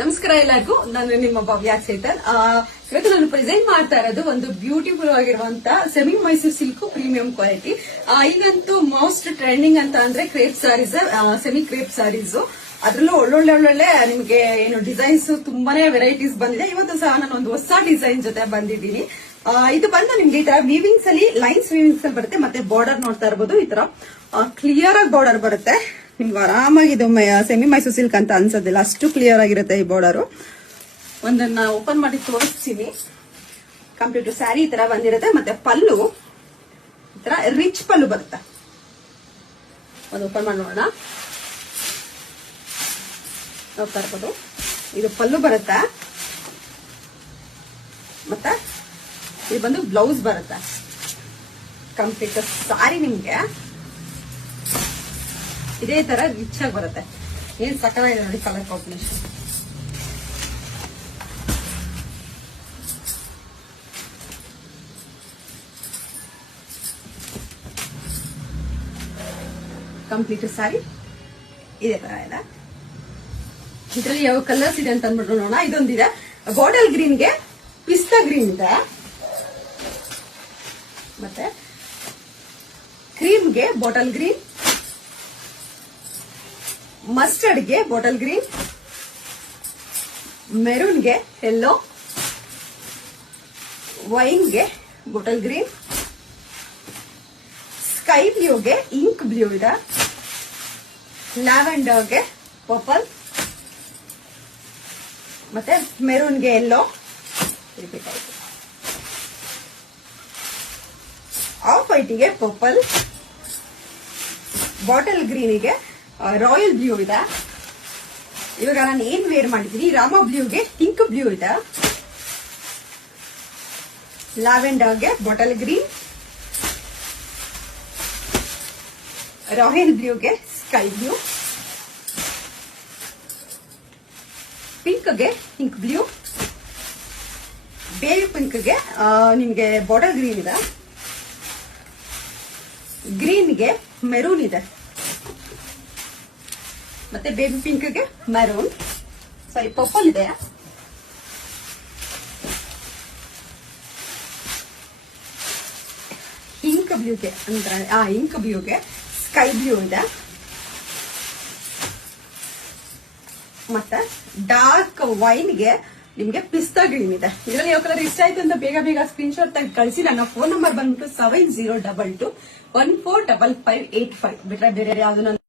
ನಮಸ್ಕಾರ ಎಲ್ಲರಿಗೂ. ನಾನು ನಿಮ್ಮ ಭವ್ಯ ಚೇತನ್. ಇವತ್ತು ನಾನು ಪ್ರೆಸೆಂಟ್ ಮಾಡ್ತಾ ಇರೋದು ಒಂದು ಬ್ಯೂಟಿಫುಲ್ ಆಗಿರುವಂತ semi Mysore silk premium quality. ಈಗಂತೂ ಮೋಸ್ಟ್ ಟ್ರೆಂಡಿಂಗ್ ಅಂತ ಅಂದ್ರೆ crepe sarees, semi crepe sarees. ಅದ್ರಲ್ಲೂ ಒಳ್ಳೊಳ್ಳೆ ನಿಮ್ಗೆ ಏನು ಡಿಸೈನ್ಸ್ ತುಂಬಾನೇ ವೆರೈಟೀಸ್ ಬಂದಿದೆ. ಇವತ್ತು ಸಹ ನಾನು ಒಂದು ಹೊಸ ಡಿಸೈನ್ ಜೊತೆ ಬಂದಿದ್ದೀನಿ. ಇದು ಬಂದು ನಿಮ್ಗೆ ಈ ತರ ವೀವಿಂಗ್ಸ್ ಅಲ್ಲಿ ಲೈನ್ಸ್ ವೀವಿಂಗ್ಸ್ ಅಲ್ಲಿ ಬರುತ್ತೆ. ಮತ್ತೆ ಬಾರ್ಡರ್ ನೋಡ್ತಾ ಇರಬಹುದು, ಈ ತರ ಕ್ಲಿಯರ್ ಆಗಿ ಬಾರ್ಡರ್ ಬರುತ್ತೆ. ನಿಮ್ಗೆ ಆರಾಮಾಗಿ ಇದು ಸೆಮಿ ಮೈಸೂರು ಸಿಲ್ಕ್ ಅಂತ ಅನ್ಸೋದಿಲ್ಲ, ಅಷ್ಟು ಕ್ಲಿಯರ್ ಆಗಿರುತ್ತೆ ಈ ಬಾರ್ಡರ್. ಒಂದನ್ನ ಓಪನ್ ಮಾಡಿ ತೋರಿಸ್ತೀನಿ. ಕಂಪ್ಲೀಟ್ ಸ್ಯಾರಿ ಈ ತರ ಬಂದಿರುತ್ತೆ. ಮತ್ತೆ ಪಲ್ಲು ಈ ತರ ರಿಚ್ ಪಲ್ಲು ಬರುತ್ತೆ. ಒಂದು ಓಪನ್ ಮಾಡಿ ನೋಡೋಣ. ನೋಡ್ತಾ ಇರ್ಬೋದು, ಇದು ಪಲ್ಲು ಬರುತ್ತೆ. ಮತ್ತೆ ಇದು ಬಂದು ಬ್ಲೌಸ್ ಬರುತ್ತೆ. ಕಂಪ್ಲೀಟ್ ಸಾರಿ ನಿಮ್ಗೆ ಇದೇ ತರ ರಿಚ್ ಆಗಿ ಬರುತ್ತೆ. ಏನ್ ಸಕ್ಕತ್ತಾಗಿದೆ ನೋಡಿ ಕಲರ್ ಕಾಂಬಿನೇಷನ್. ಕಂಪ್ಲೀಟ್ ಸಾರಿ ಇದೇ ತರ ಇದೆ. ಇದರಲ್ಲಿ ಯಾವ ಕಲರ್ಸ್ ಇದೆ ಅಂತ ಅಂದ್ಬಿಟ್ಟು ನೋಡೋಣ. ಇದೊಂದಿದೆ ಬಾಟಲ್ ಗ್ರೀನ್ಗೆ ಪಿಸ್ತಾ ಗ್ರೀನ್ ಇದೆ. ಮತ್ತೆ ಕ್ರೀಮ್ಗೆ ಬಾಟಲ್ ಗ್ರೀನ್, ಮಸ್ಟರ್ಡ್ಗೆ ಬಾಟಲ್ ಗ್ರೀನ್, ಮೆರೂನ್ಗೆ ಯೆಲ್ಲೋ, ವೈನ್ಗೆ ಬಾಟಲ್ ಗ್ರೀನ್, ಸ್ಕೈ ಬ್ಲೂಗೆ ಇಂಕ್ ಬ್ಲೂ ಇದೆ, ಲ್ಯಾವೆಂಡರ್ಗೆ ಪರ್ಪಲ್, ಮತ್ತೆ ಮೆರೂನ್ಗೆ ಯೆಲ್ಲೋ, ಆಫ್ ವೈಟಿಗೆ ಪರ್ಪಲ್, ಬಾಟಲ್ ಗ್ರೀನಿಗೆ ರಾಯಲ್ ಬ್ಲೂ ಇದೆ. ಇವಾಗ ನಾನು ಏನ್ ವೇರ್ ಮಾಡಿದ್ದೀನಿ, ರಾಮ ಬ್ಲೂಗೆ ಪಿಂಕ್ ಬ್ಲೂ ಇದೆ, ಲ್ಯಾವೆಂಡರ್ಗೆ ಬಾಟಲ್ ಗ್ರೀನ್, ರಾಯಲ್ ಬ್ಲೂಗೆ ಸ್ಕೈ ಬ್ಲೂ, ಪಿಂಕ್ಗೆ ಪಿಂಕ್ ಬ್ಲೂ, ಬೇಬಿ ಪಿಂಕ್ಗೆ ನಿಮ್ಗೆ ಬಾಟಲ್ ಗ್ರೀನ್ ಇದೆ, ಗ್ರೀನ್ಗೆ ಮೆರೂನ್ ಇದೆ, ಮತ್ತೆ ಬೇಬಿ ಪಿಂಕ್ಗೆ ಮೆರೂನ್, ಸಾರಿ ಪರ್ಪಲ್ ಇದೆ, ಇಂಕ್ ಬ್ಲೂಗೆ ಅಂದ್ರೆ ಇಂಕ್ ಬ್ಲೂಗೆ ಸ್ಕೈ ಬ್ಲೂ ಇದೆ, ಮತ್ತೆ ಡಾರ್ಕ್ ವೈನ್ಗೆ ನಿಮ್ಗೆ ಪಿಸ್ತಾ ಗ್ರೀನ್ ಇದೆ. ಇದರಲ್ಲಿ ಯಾವ ಕಲರ್ ಇಷ್ಟ ಆಯ್ತು ಅಂತ ಬೇಗ ಸ್ಕ್ರೀನ್ ಶಾಟ್ ತೆಗೆದು ಕಳಿಸಿ. ನನ್ನ ಫೋನ್ ನಂಬರ್ ಬಂದ್ಬಿಟ್ಟು 7022145585 ಬಿಟ್ರೆ ಬೇರೆ ಯಾವ್ದು